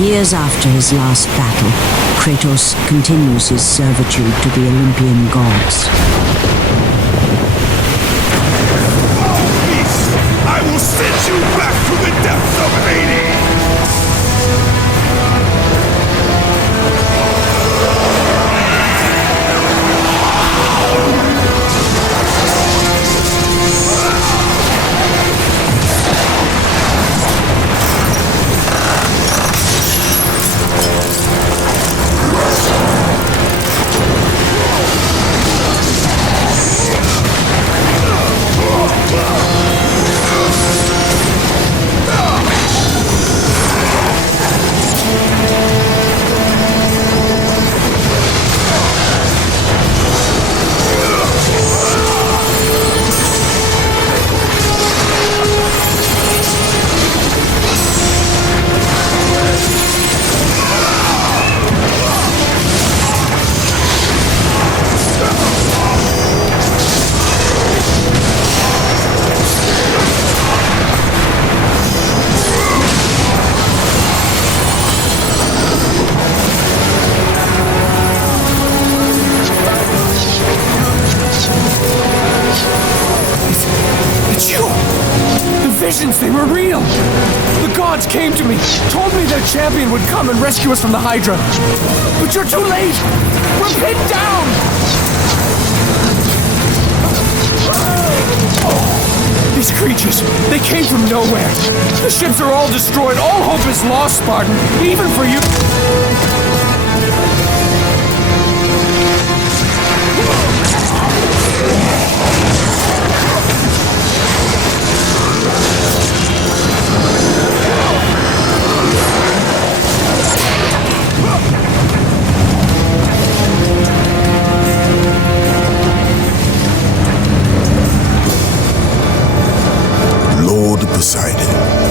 Years after his last battle, Kratos continues his servitude to the Olympian gods. I will send you back to the depths of Hades! They were real! The gods came to me, told me their champion would come and rescue us from the Hydra. But you're too late! We're pinned down! These creatures, they came from nowhere. The ships are all destroyed. All hope is lost, Spartan. Even for you.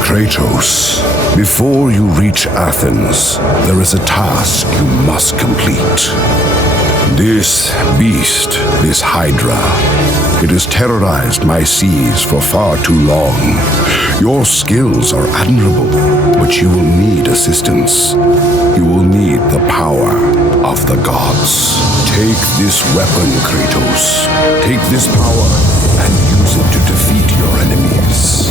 Kratos, before you reach Athens, there is a task you must complete. This beast, this Hydra, it has terrorized my seas for far too long. Your skills are admirable, but you will need assistance. You will need the power of the gods. Take this weapon, Kratos. Take this power and use it to defeat your enemies.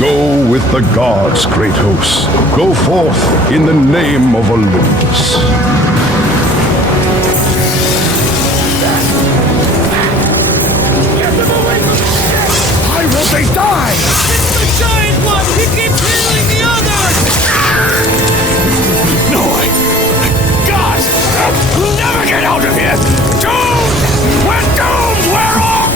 Go with the gods, Kratos. Go forth in the name of Olympus. Why won't they die? It's the giant one! He keeps healing the others! No, God! We'll never get out of here! Doomed! We're doomed! We're off!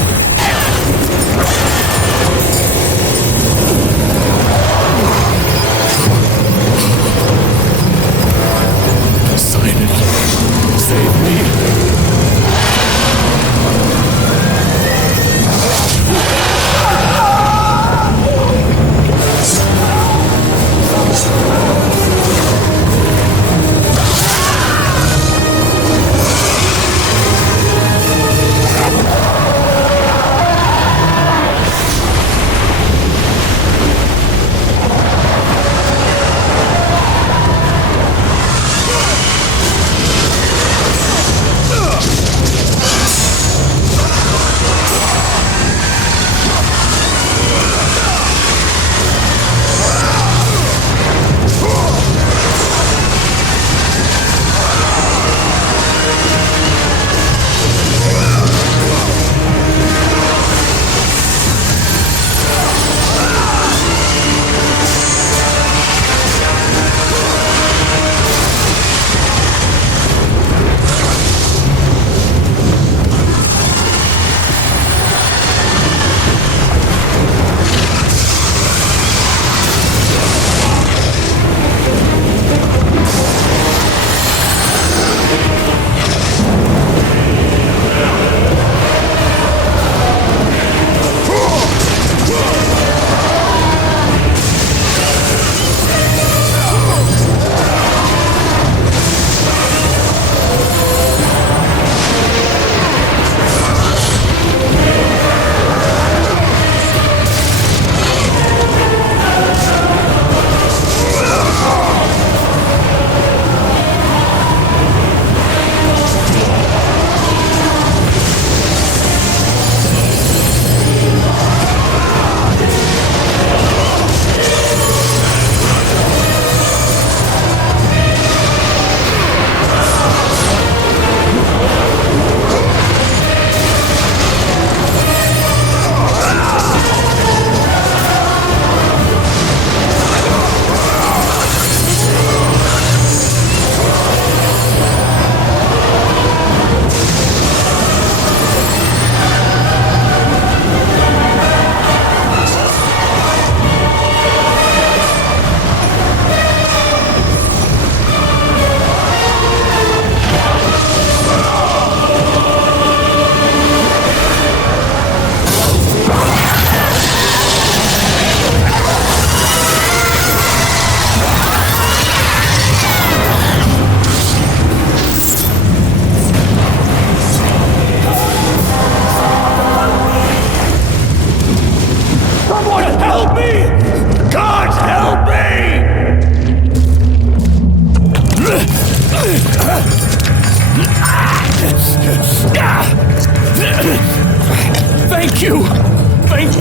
Sign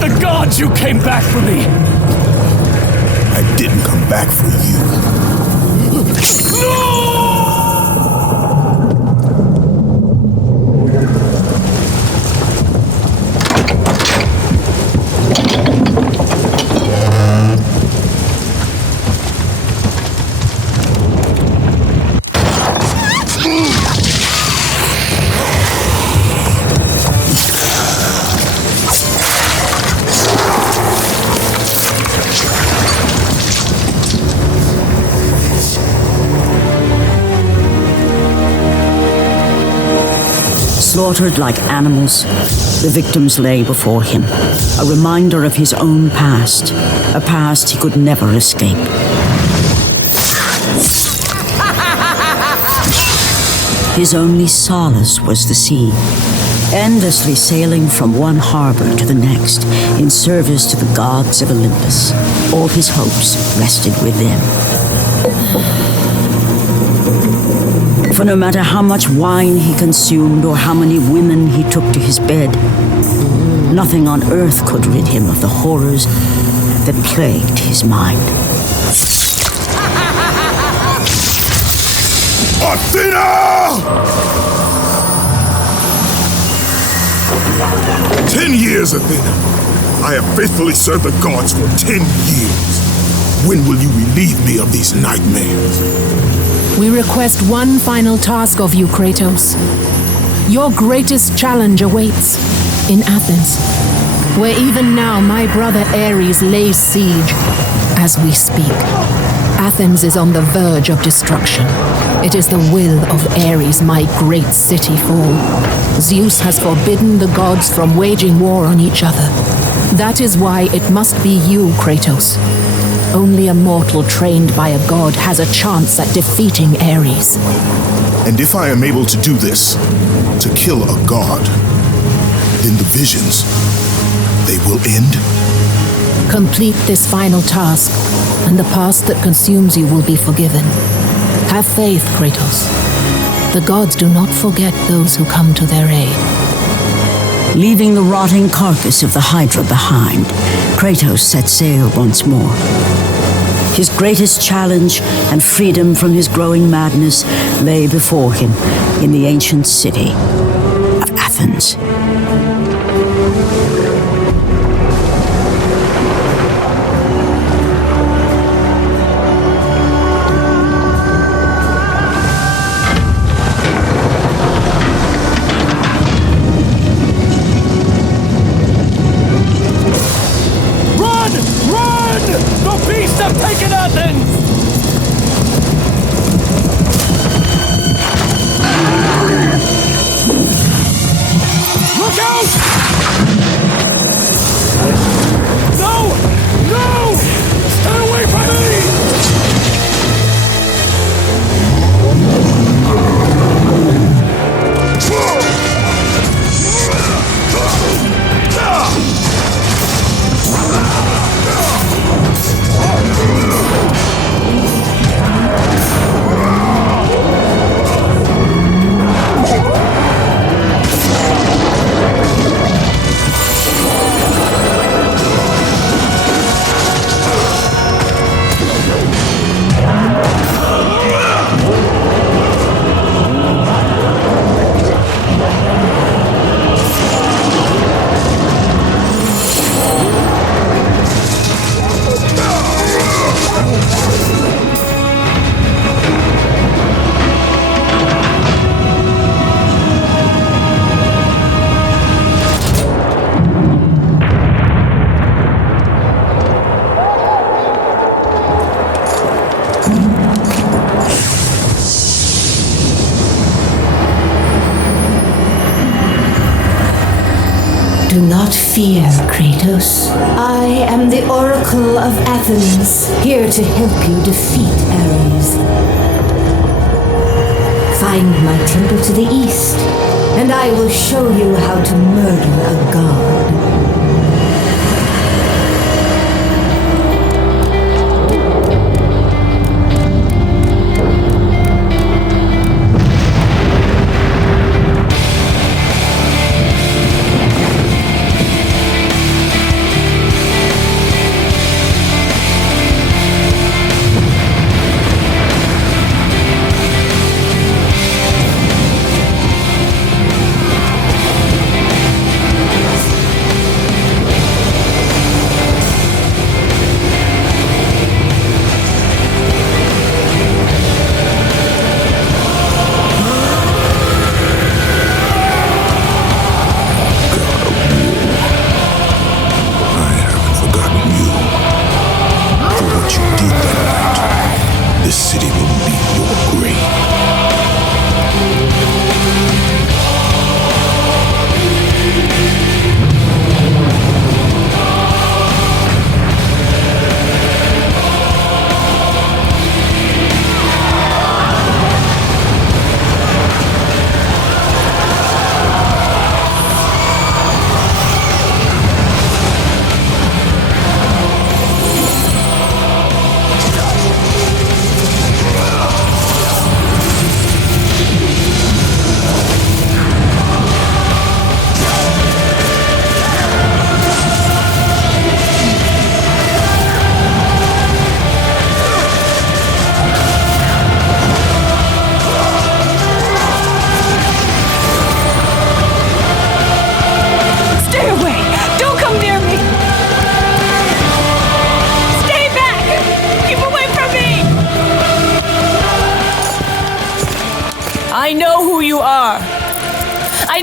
the gods you came back for me! I didn't come back for you. No! Slaughtered like animals, the victims lay before him, a reminder of his own past, a past he could never escape. His only solace was the sea, endlessly sailing from one harbor to the next in service to the gods of Olympus. All his hopes rested with them. For no matter how much wine he consumed or how many women he took to his bed, nothing on earth could rid him of the horrors that plagued his mind. Athena! 10 years, Athena. I have faithfully served the gods for 10 years. When will you relieve me of these nightmares? We request one final task of you, Kratos. Your greatest challenge awaits in Athens, where even now my brother Ares lays siege as we speak. Athens is on the verge of destruction. It is the will of Ares my great city fall. Zeus has forbidden the gods from waging war on each other. That is why it must be you, Kratos. Only a mortal trained by a god has a chance at defeating Ares. And if I am able to do this, to kill a god, then the visions, they will end? Complete this final task, and the past that consumes you will be forgiven. Have faith, Kratos. The gods do not forget those who come to their aid. Leaving the rotting carcass of the Hydra behind, Kratos set sail once more. His greatest challenge and freedom from his growing madness lay before him in the ancient city of Athens. Do not fear, Kratos. I am the Oracle of Athens, here to help you defeat Ares. Find my temple to the east, and I will show you how to murder a god.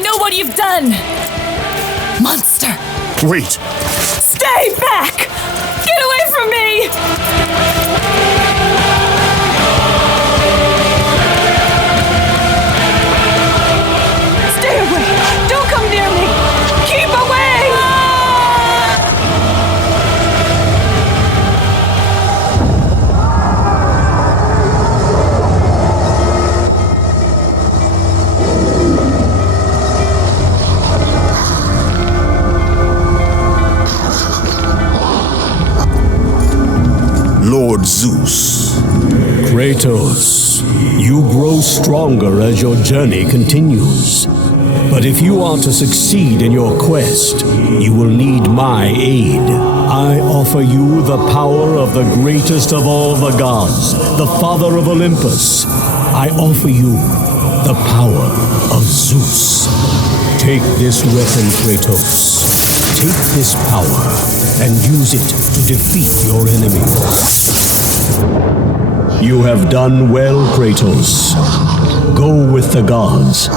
know what you've done! Monster! Wait! Stay back! Get away from me! Stay away! Don't come near me! Keep away! Lord Zeus. Kratos, you grow stronger as your journey continues. But if you are to succeed in your quest, you will need my aid. I offer you the power of the greatest of all the gods, the father of Olympus. I offer you the power of Zeus. Take this weapon, Kratos. Take this power and use it to defeat your enemies. You have done well, Kratos. Go with the gods.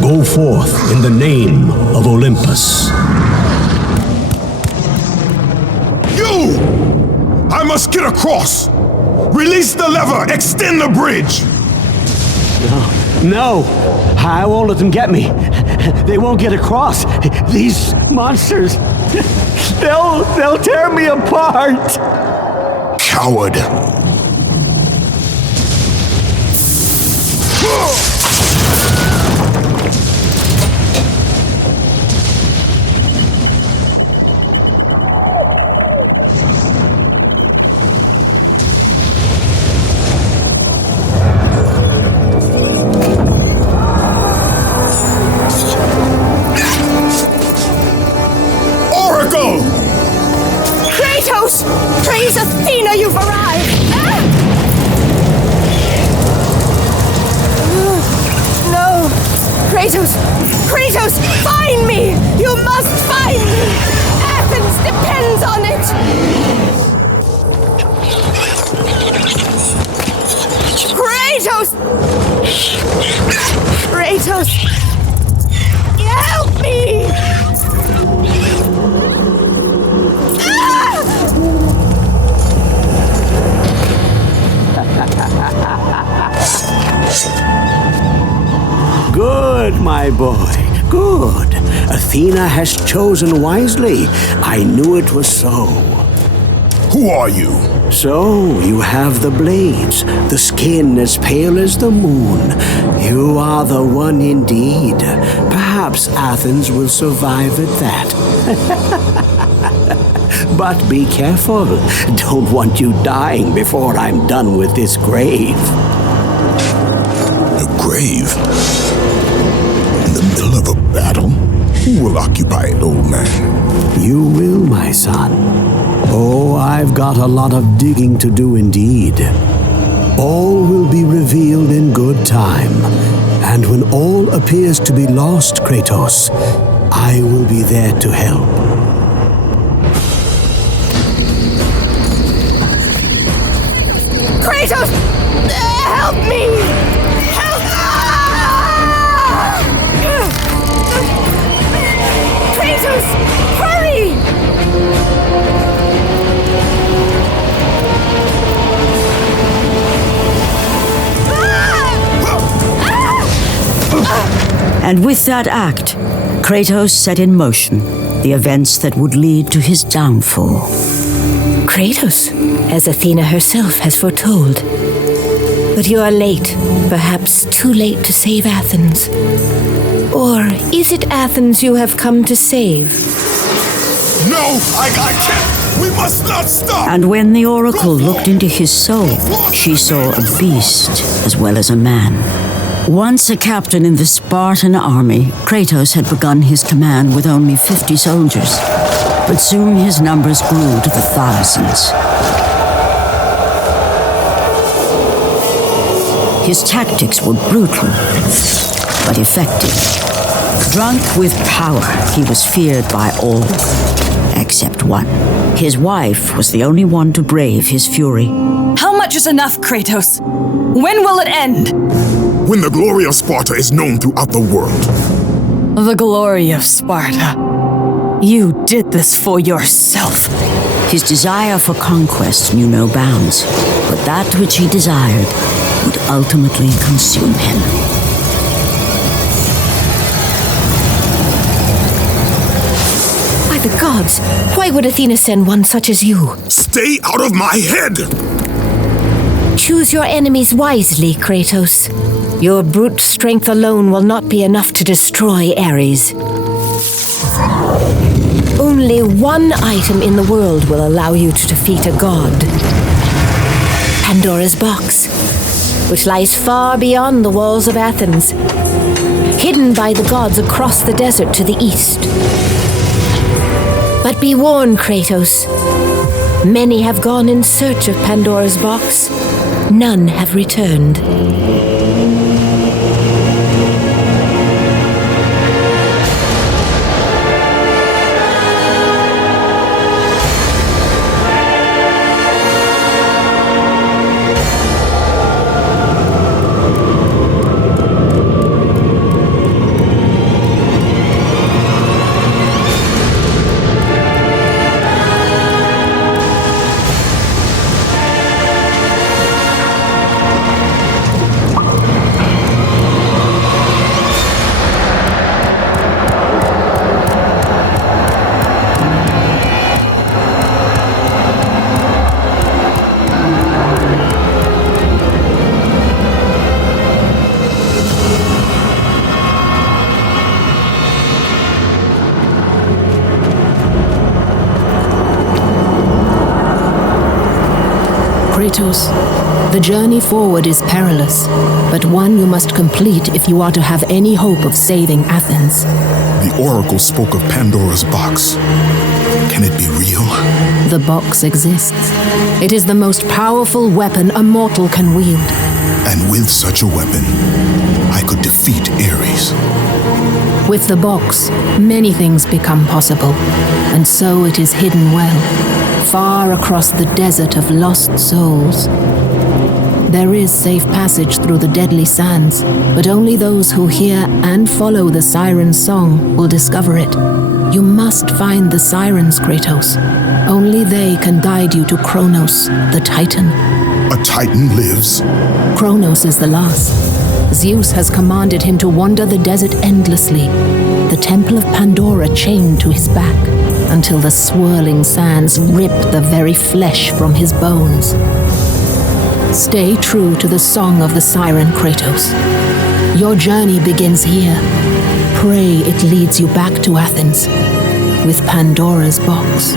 Go forth in the name of Olympus. You! I must get across! Release the lever! Extend the bridge! No! I won't let them get me. They won't get across. These monsters, they'll tear me apart. Coward! Kratos! Praise Athena, you've arrived! No! Kratos! Kratos! Find me! You must find me! Athens depends on it! Kratos! Kratos! Help me! Good, my boy, good. Athena has chosen wisely. I knew it was so. Who are you? So, you have the blades, the skin as pale as the moon. You are the one indeed. Perhaps Athens will survive at that. But be careful. Don't want you dying before I'm done with this grave. A grave? In the middle of a battle? Who will occupy it, old man? You will, my son. Oh, I've got a lot of digging to do indeed. All will be revealed in good time. And when all appears to be lost, Kratos, I will be there to help. Kratos! Help me! Help! Kratos! Hurry! And with that act, Kratos set in motion the events that would lead to his downfall. Kratos, as Athena herself has foretold. But you are late, perhaps too late to save Athens. Or is it Athens you have come to save? No, I can't! We must not stop! And when the Oracle looked into his soul, she saw a beast as well as a man. Once a captain in the Spartan army, Kratos had begun his command with only 50 soldiers. But soon his numbers grew to the thousands. His tactics were brutal, but effective. Drunk with power, he was feared by all, except one. His wife was the only one to brave his fury. How much is enough, Kratos? When will it end? When the glory of Sparta is known throughout the world. The glory of Sparta. You did this for yourself. His desire for conquest knew no bounds, but that which he desired would ultimately consume him. By the gods, why would Athena send one such as you? Stay out of my head! Choose your enemies wisely, Kratos. Your brute strength alone will not be enough to destroy Ares. Only one item in the world will allow you to defeat a god. Pandora's box, which lies far beyond the walls of Athens, hidden by the gods across the desert to the east. But be warned, Kratos. Many have gone in search of Pandora's box. None have returned. Kratos, the journey forward is perilous, but one you must complete if you are to have any hope of saving Athens. The Oracle spoke of Pandora's box. Can it be real? The box exists. It is the most powerful weapon a mortal can wield. And with such a weapon, I could defeat Ares. With the box, many things become possible, and so it is hidden well, far across the desert of lost souls. There is safe passage through the deadly sands, but only those who hear and follow the siren's song will discover it. You must find the sirens, Kratos. Only they can guide you to Kronos, the Titan. A Titan lives? Kronos is the last. Zeus has commanded him to wander the desert endlessly, the temple of Pandora chained to his back, until the swirling sands rip the very flesh from his bones. Stay true to the song of the siren, Kratos. Your journey begins here. Pray it leads you back to Athens, with Pandora's box.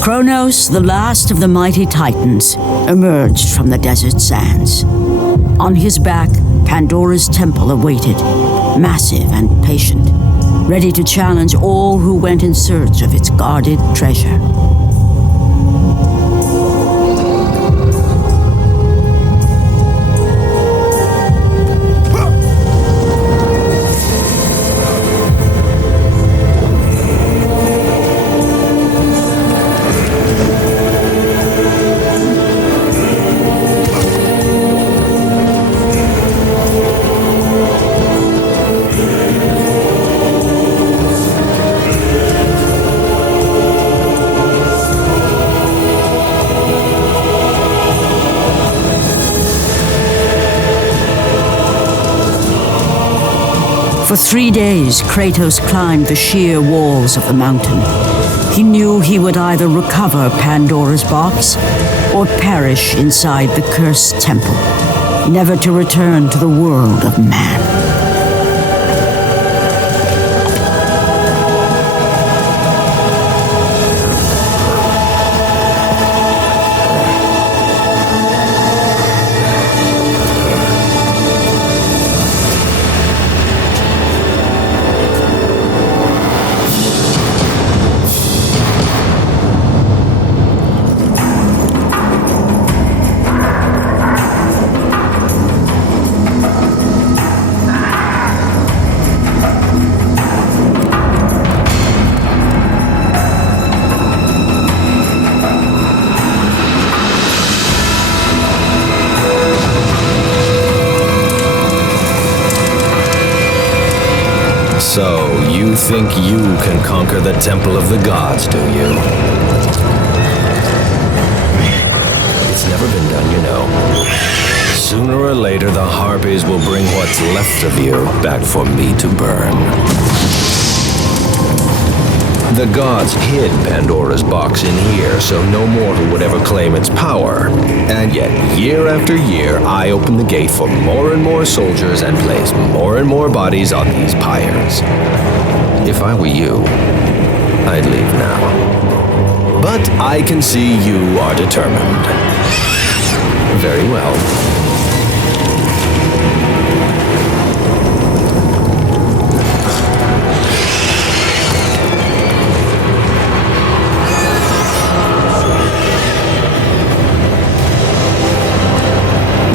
Kronos, the last of the mighty Titans, emerged from the desert sands. On his back, Pandora's temple awaited, massive and patient, ready to challenge all who went in search of its guarded treasure. For 3 days, Kratos climbed the sheer walls of the mountain. He knew he would either recover Pandora's box or perish inside the cursed temple, never to return to the world of man. So, you think you can conquer the Temple of the Gods, do you? It's never been done, you know. Sooner or later, the Harpies will bring what's left of you back for me to burn. The gods hid Pandora's box in here, so no mortal would ever claim its power. And yet, year after year, I open the gate for more and more soldiers and place more and more bodies on these pyres. If I were you, I'd leave now. But I can see you are determined. Very well.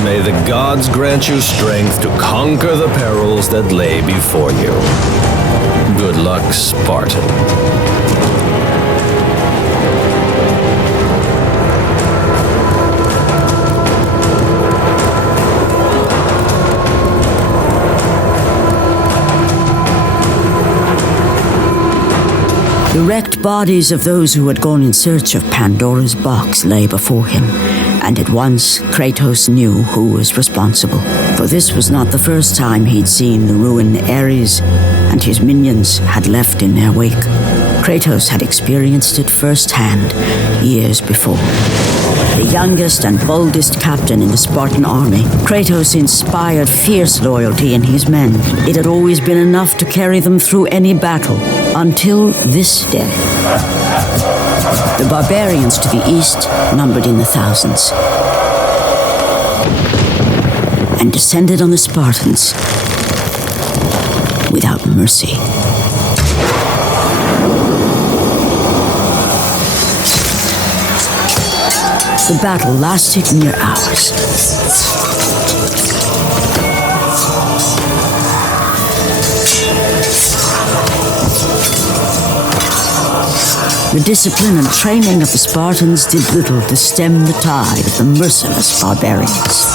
May the gods grant you strength to conquer the perils that lay before you. Good luck, Spartan. The wrecked bodies of those who had gone in search of Pandora's box lay before him, and at once Kratos knew who was responsible. For this was not the first time he'd seen the ruin Ares and his minions had left in their wake. Kratos had experienced it firsthand years before. The youngest and boldest captain in the Spartan army, Kratos inspired fierce loyalty in his men. It had always been enough to carry them through any battle, until this day. The barbarians to the east numbered in the thousands, and descended on the Spartans without mercy. The battle lasted near hours. The discipline and training of the Spartans did little to stem the tide of the merciless barbarians.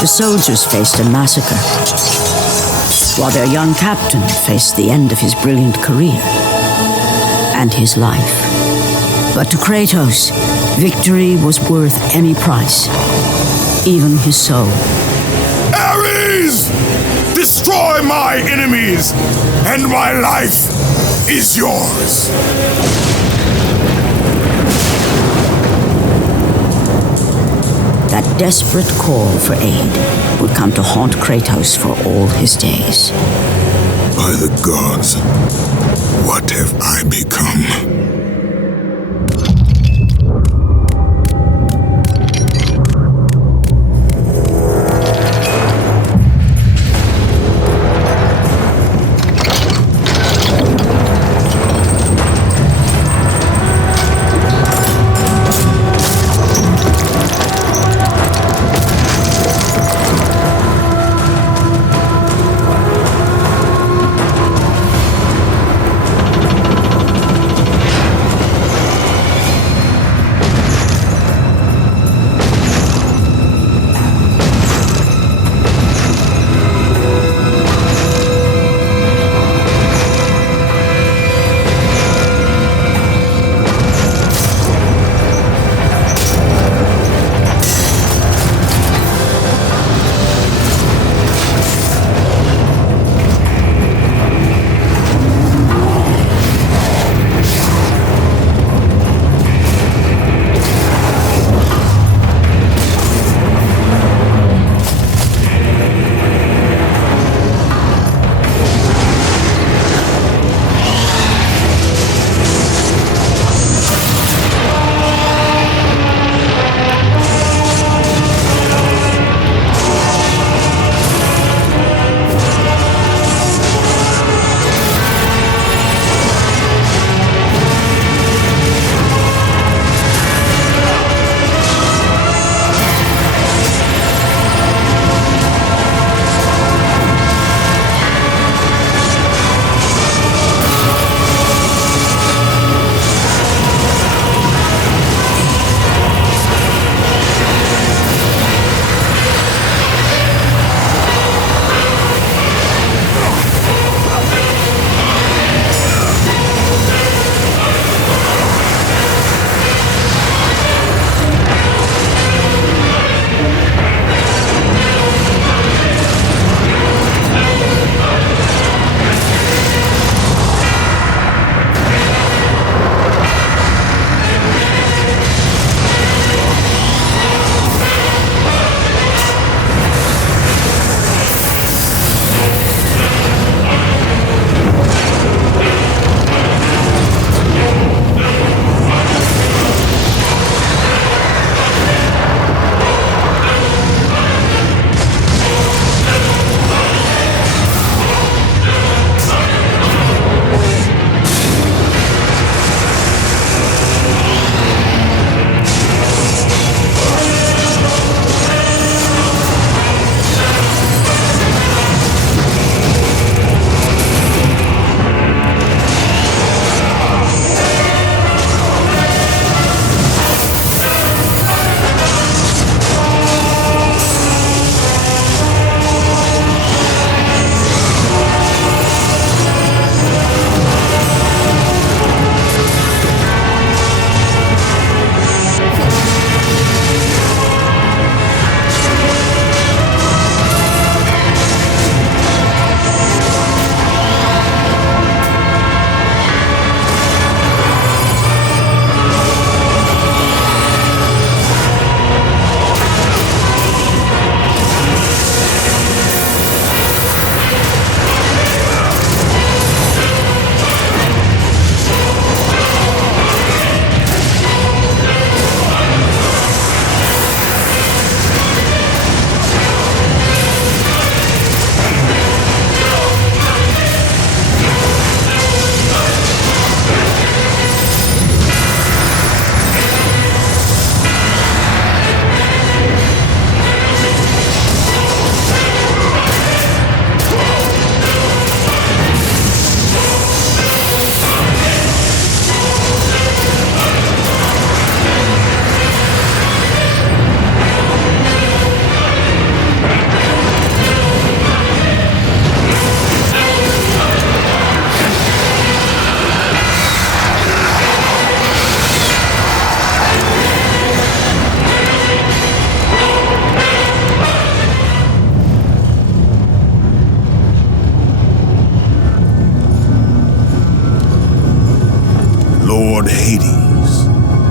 The soldiers faced a massacre, while their young captain faced the end of his brilliant career and his life. But to Kratos, victory was worth any price, even his soul. Ares! Destroy my enemies, and my life is yours. That desperate call for aid would come to haunt Kratos for all his days. By the gods, what have I become?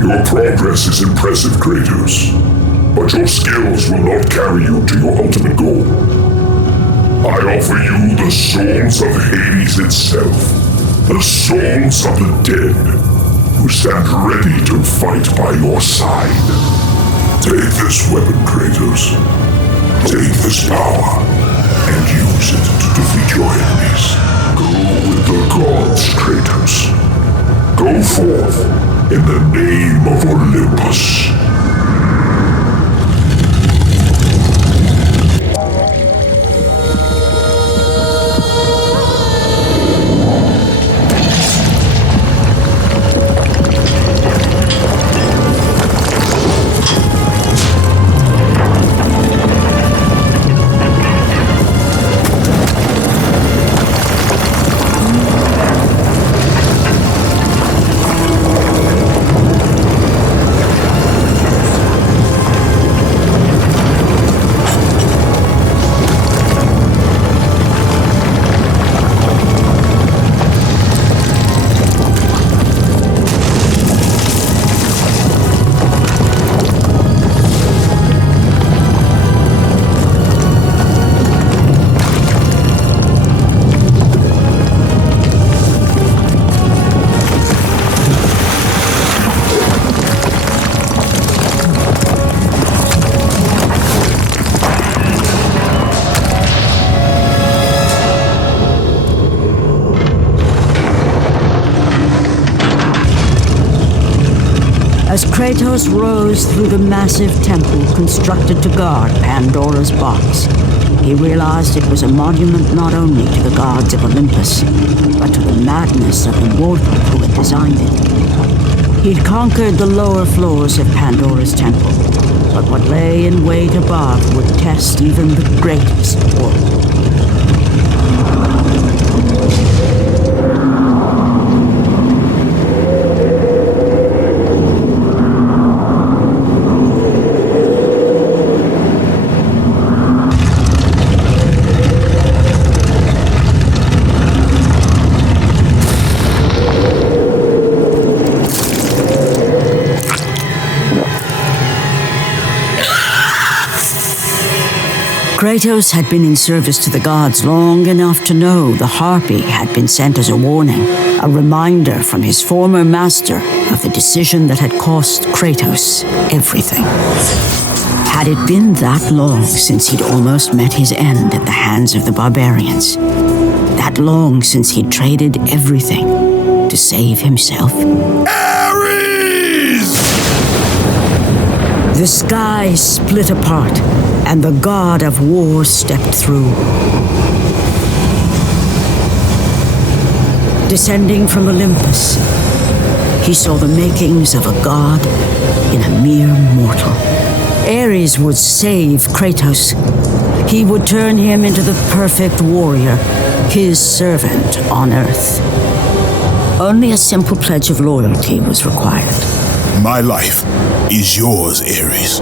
Your progress is impressive, Kratos, but your skills will not carry you to your ultimate goal. I offer you the souls of Hades itself, the souls of the dead, who stand ready to fight by your side. Take this weapon, Kratos. Take this power, and use it to defeat your enemies. Go with the gods, Kratos. Go forth in the name of Olympus. As Kratos rose through the massive temple constructed to guard Pandora's box, he realized it was a monument not only to the gods of Olympus, but to the madness of the mortal who had designed it. He'd conquered the lower floors of Pandora's temple, but what lay in wait above would test even the greatest warrior. Kratos had been in service to the gods long enough to know the Harpy had been sent as a warning, a reminder from his former master of the decision that had cost Kratos everything. Had it been that long since he'd almost met his end at the hands of the barbarians? That long since he'd traded everything to save himself? Ares! The sky split apart, and the god of war stepped through. Descending from Olympus, he saw the makings of a god in a mere mortal. Ares would save Kratos. He would turn him into the perfect warrior, his servant on Earth. Only a simple pledge of loyalty was required. My life is yours, Ares.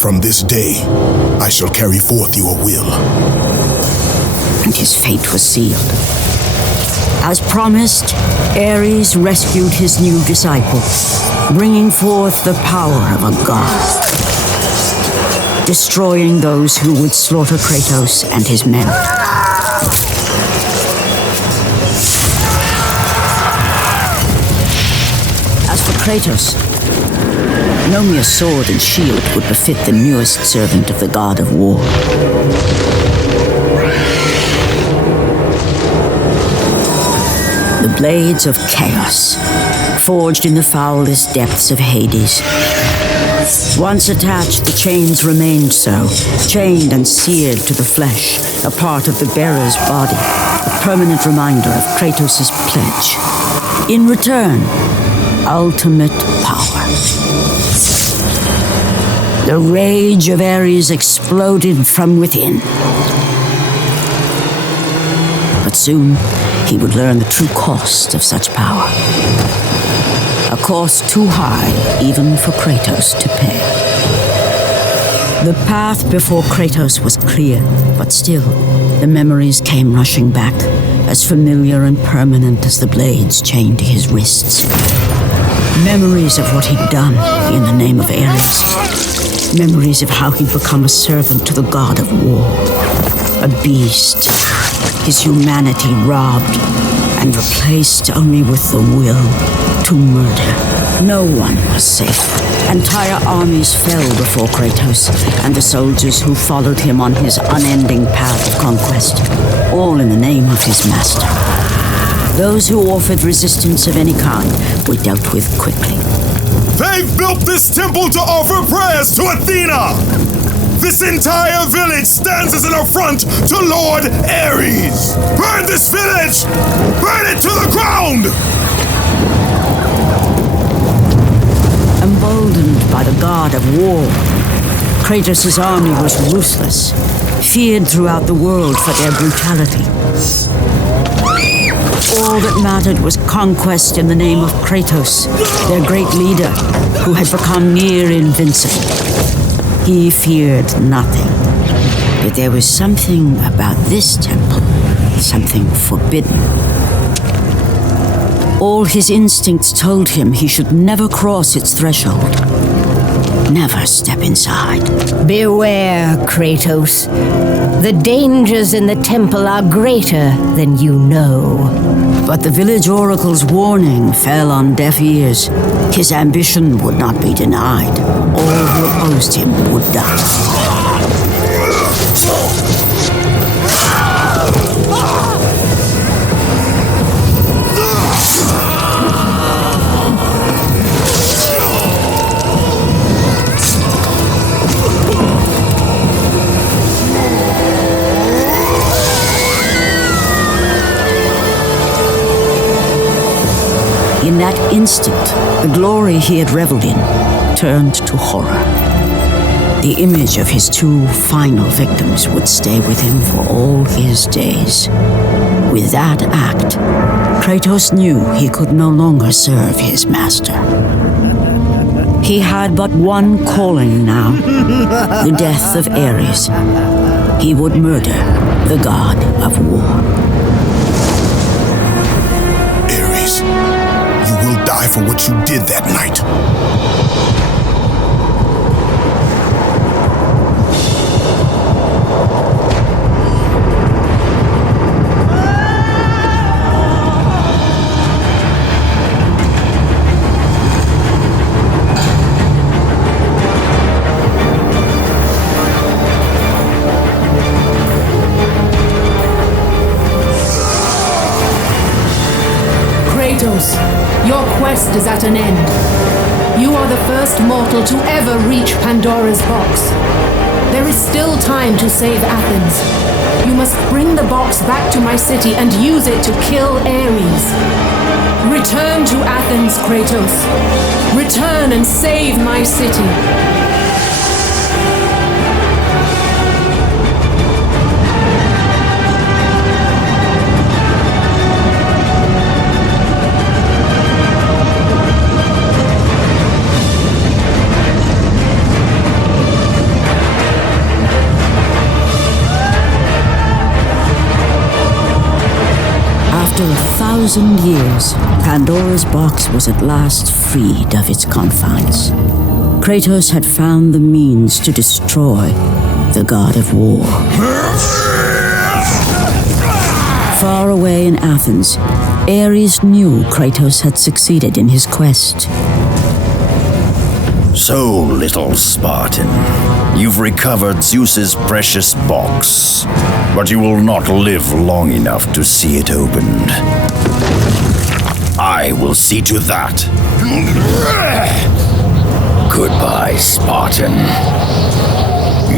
From this day, I shall carry forth your will. And his fate was sealed. As promised, Ares rescued his new disciple, bringing forth the power of a god, destroying those who would slaughter Kratos and his men. As for Kratos, no mere sword and shield would befit the newest servant of the god of war. The blades of chaos, forged in the foulest depths of Hades. Once attached, the chains remained so, chained and seared to the flesh, a part of the bearer's body, a permanent reminder of Kratos' pledge. In return, ultimate power. The rage of Ares exploded from within. But soon, he would learn the true cost of such power. A cost too high even for Kratos to pay. The path before Kratos was clear, but still, the memories came rushing back, as familiar and permanent as the blades chained to his wrists. Memories of what he'd done in the name of Ares. Memories of how he'd become a servant to the god of war. A beast. His humanity robbed and replaced only with the will to murder. No one was safe. Entire armies fell before Kratos and the soldiers who followed him on his unending path of conquest, all in the name of his master. Those who offered resistance of any kind were dealt with quickly. They've built this temple to offer prayers to Athena! This entire village stands as an affront to Lord Ares! Burn this village! Burn it to the ground! Emboldened by the god of war, Kratos' army was ruthless, feared throughout the world for their brutality. All that mattered was conquest in the name of Kratos, their great leader, who had become near invincible. He feared nothing. But there was something about this temple, something forbidden. All his instincts told him he should never cross its threshold. Never step inside. Beware, Kratos. The dangers in the temple are greater than you know. But the village oracle's warning fell on deaf ears. His ambition would not be denied. All who opposed him would die. In that instant, the glory he had reveled in turned to horror. The image of his two final victims would stay with him for all his days. With that act, Kratos knew he could no longer serve his master. He had but one calling now, the death of Ares. He would murder the god of war. Die for what you did that night. Kratos, your quest is at an end. You are the first mortal to ever reach Pandora's box. There is still time to save Athens. You must bring the box back to my city and use it to kill Ares. Return to Athens, Kratos. Return and save my city. After 1,000 years, Pandora's box was at last freed of its confines. Kratos had found the means to destroy the god of war. Far away in Athens, Ares knew Kratos had succeeded in his quest. So, little Spartan, you've recovered Zeus's precious box, but you will not live long enough to see it opened. I will see to that. Goodbye, Spartan.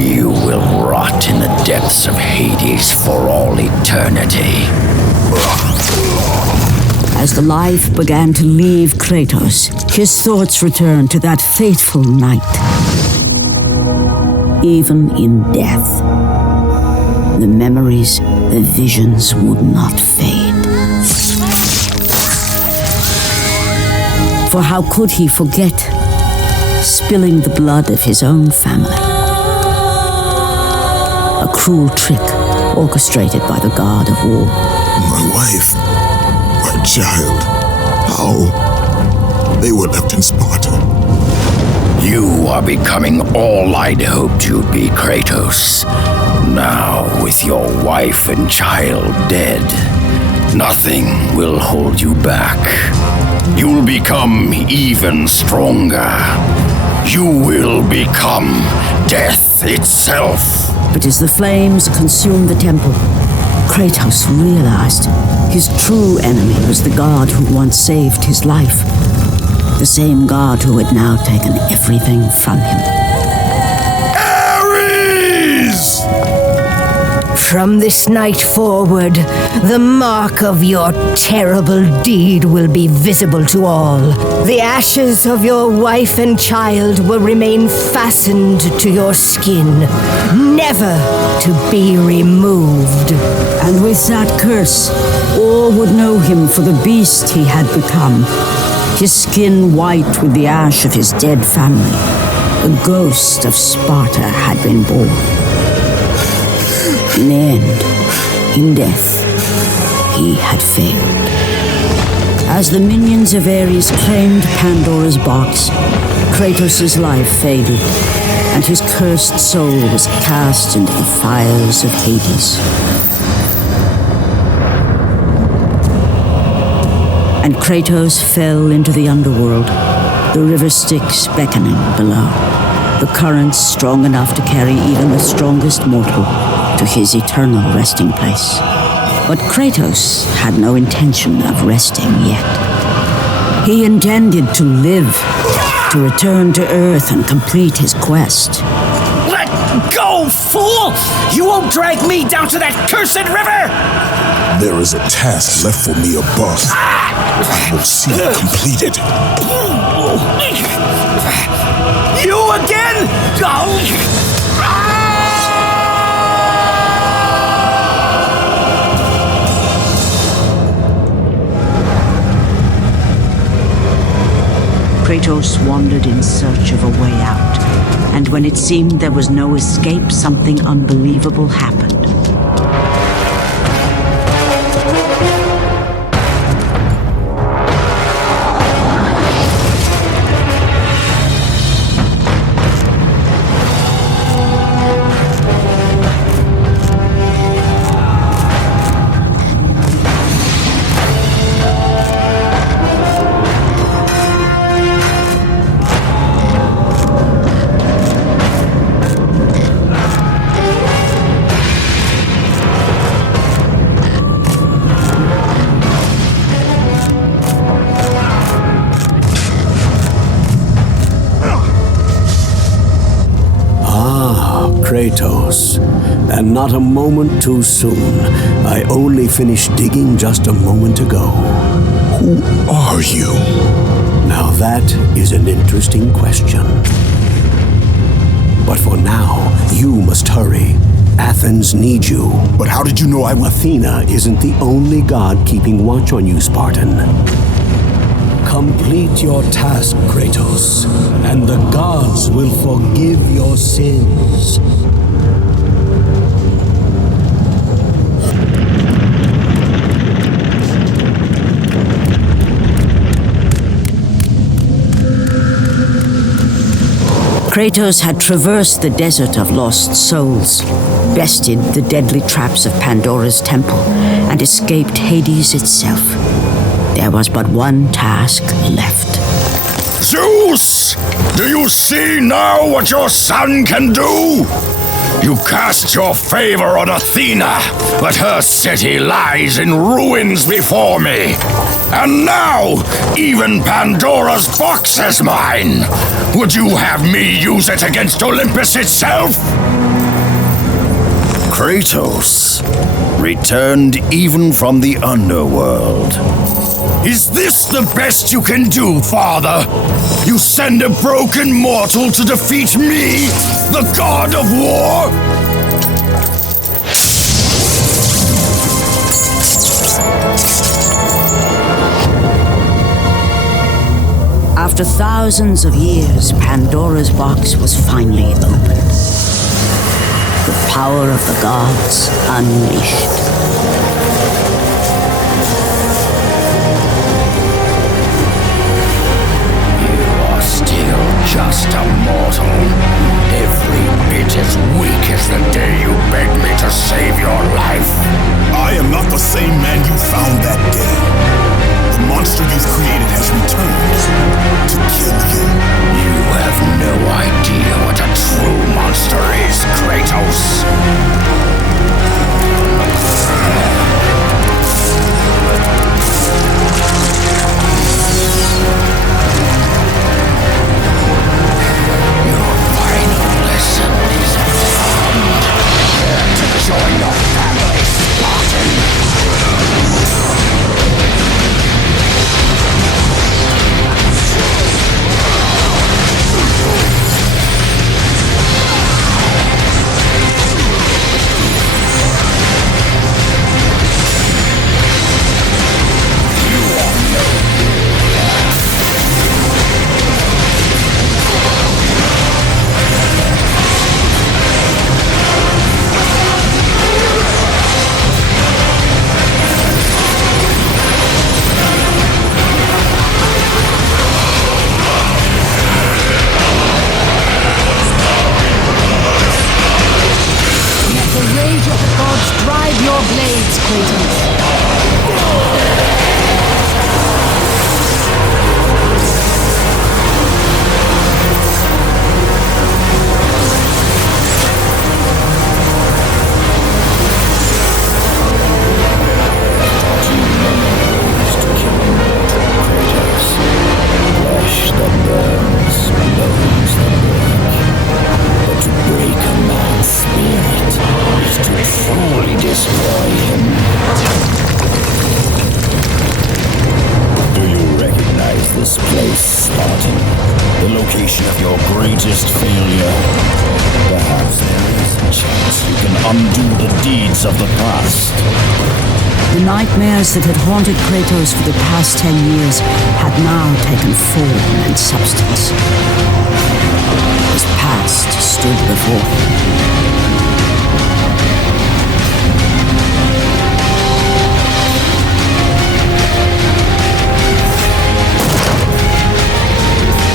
You will rot in the depths of Hades for all eternity. As the life began to leave Kratos, his thoughts returned to that fateful night. Even in death, the memories, the visions would not fade. For how could he forget spilling the blood of his own family? A cruel trick orchestrated by the god of war. My wife, my child, how? They were left in Sparta. You are becoming all I'd hoped you'd be, Kratos. Now, with your wife and child dead, nothing will hold you back. You'll become even stronger. You will become death itself. But as the flames consumed the temple, Kratos realized his true enemy was the god who once saved his life. The same god who had now taken everything from him. Ares! From this night forward, the mark of your terrible deed will be visible to all. The ashes of your wife and child will remain fastened to your skin, never to be removed. And with that curse, all would know him for the beast he had become. His skin white with the ash of his dead family. The ghost of Sparta had been born. In the end, in death, he had failed. As the minions of Ares claimed Pandora's box, Kratos' life faded, and his cursed soul was cast into the fires of Hades. And Kratos fell into the underworld, the river Styx beckoning below, the currents strong enough to carry even the strongest mortal to his eternal resting place. But Kratos had no intention of resting yet. He intended to live, to return to Earth and complete his quest. Let go, fool! You won't drag me down to that cursed river! There is a task left for me above. I will see it completed. You again? Kratos wandered in search of a way out, and when it seemed there was no escape, something unbelievable happened. Kratos, and not a moment too soon. I only finished digging just a moment ago. Who are you? Now that is an interesting question. But for now, you must hurry. Athens needs you. But how did you know I was... Athena isn't the only god keeping watch on you, Spartan. Complete your task, Kratos, and the gods will forgive your sins. Kratos had traversed the desert of lost souls, bested the deadly traps of Pandora's temple, and escaped Hades itself. There was but one task left. Zeus! Do you see now what your son can do? You cast your favor on Athena, but her city lies in ruins before me. And now, even Pandora's box is mine. Would you have me use it against Olympus itself? Kratos, returned even from the underworld. Is this the best you can do, Father? You send a broken mortal to defeat me, the god of war? After thousands of years, Pandora's box was finally opened. The power of the gods unleashed. just a mortal. Every bit as weak as the day you begged me to save your life. I am not the same man you found that day. The monster you've created has returned to kill you. You have no idea what a true monster is, Kratos. Your final lesson is at hand. Prepare to join your family, Spartan. That had haunted Kratos for the past 10 years had now taken form and substance. His past stood before him.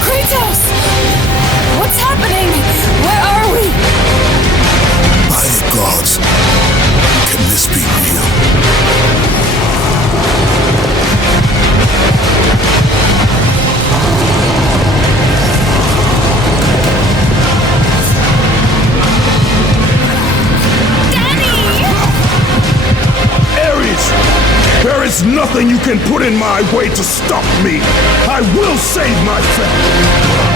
Kratos! What's happening? Where are we? By the gods, can this be real? There is nothing you can put in my way to stop me. I will save my family.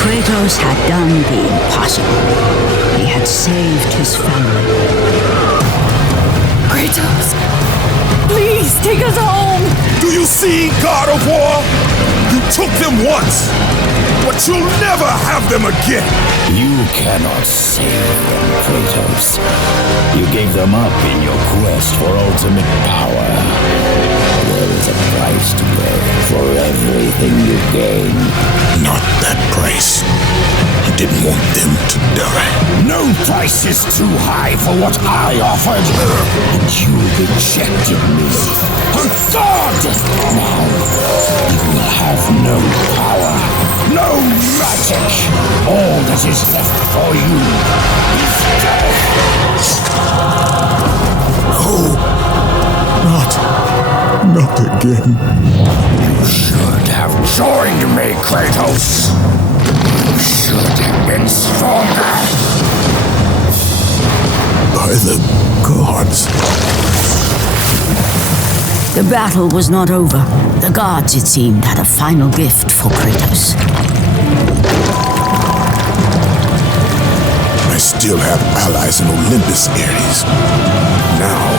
Kratos had done the impossible. He had saved his family. Kratos, please take us home. Do you see, God of War? You took them once, but you'll never have them again. You cannot save them, Kratos. You gave them up in your quest for ultimate power. There is a price to pay for everything you gain. Not that price. I didn't want them to die. No price is too high for what I offered. And you rejected me. A god! Now, you will have no power, no magic. All that is left for you is death. No, not again. You should have joined me, Kratos. You should have been stronger. By the gods. The battle was not over. The gods, it seemed, had a final gift for Kratos. I still have allies in Olympus, Ares. Now,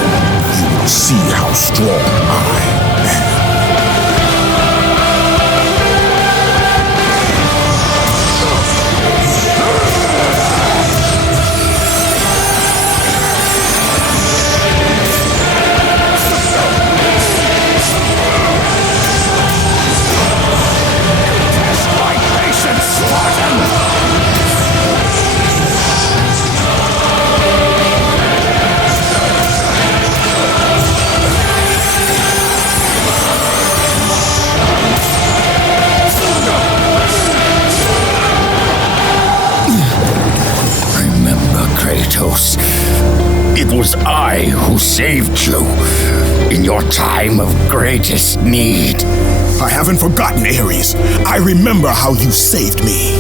you will see how strong I am. Kratos, it was I who saved you in your time of greatest need. I haven't forgotten, Ares. I remember how you saved me.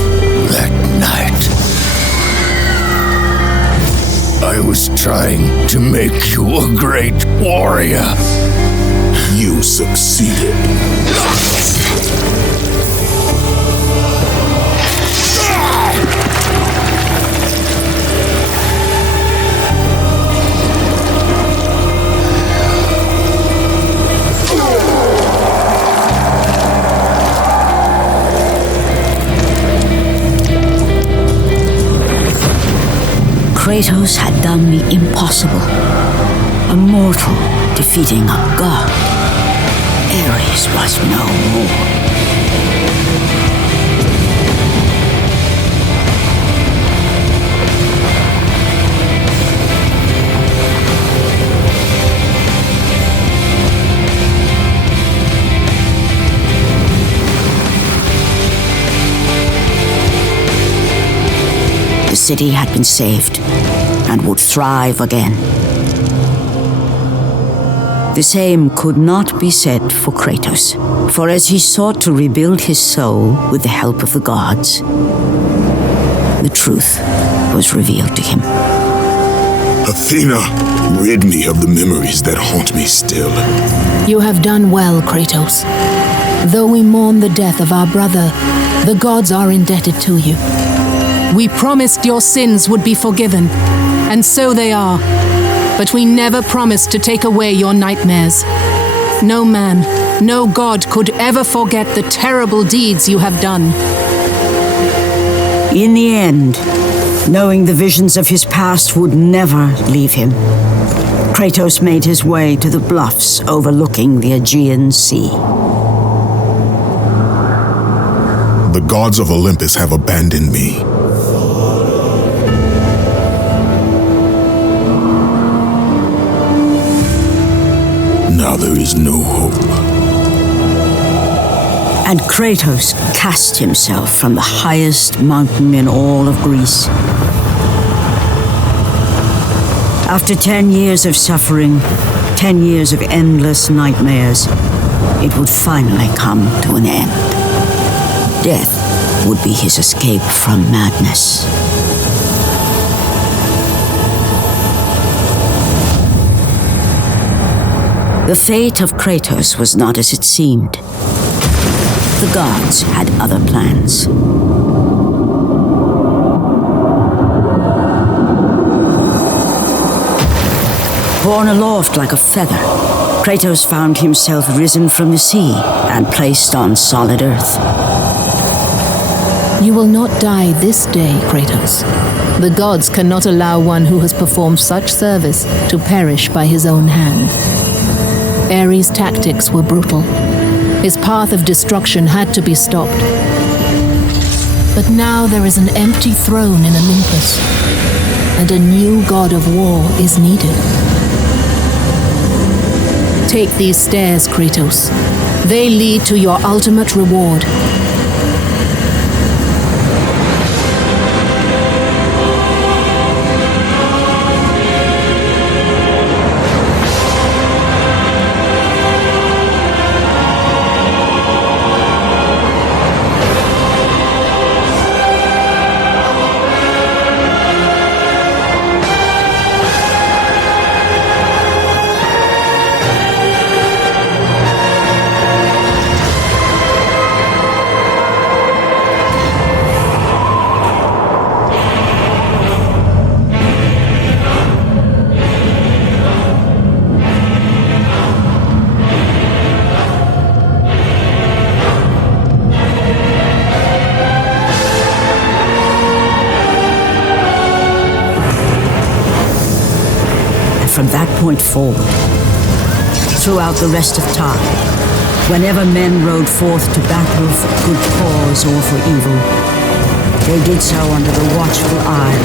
That night, I was trying to make you a great warrior. You succeeded. Kratos had done the impossible. A mortal defeating a god. Ares was no more. The city had been saved and would thrive again. The same could not be said for Kratos, for as he sought to rebuild his soul with the help of the gods, the truth was revealed to him. Athena, rid me of the memories that haunt me still. You have done well, Kratos. Though we mourn the death of our brother, the gods are indebted to you. We promised your sins would be forgiven, and so they are. But we never promised to take away your nightmares. No man, no god could ever forget the terrible deeds you have done. In the end, knowing the visions of his past would never leave him, Kratos made his way to the bluffs overlooking the Aegean Sea. The gods of Olympus have abandoned me. Now there is no hope. And Kratos cast himself from the highest mountain in all of Greece. After 10 years of suffering, 10 years of endless nightmares, it would finally come to an end. Death would be his escape from madness. The fate of Kratos was not as it seemed. The gods had other plans. Borne aloft like a feather, Kratos found himself risen from the sea and placed on solid earth. You will not die this day, Kratos. The gods cannot allow one who has performed such service to perish by his own hand. Ares' tactics were brutal. His path of destruction had to be stopped. But now there is an empty throne in Olympus, and a new god of war is needed. Take these stairs, Kratos. They lead to your ultimate reward. point forward. Throughout the rest of time, whenever men rode forth to battle for good cause or for evil, they did so under the watchful eye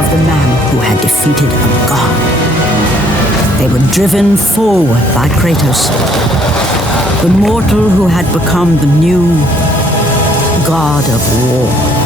of the man who had defeated a god. They were driven forward by Kratos, the mortal who had become the new god of war.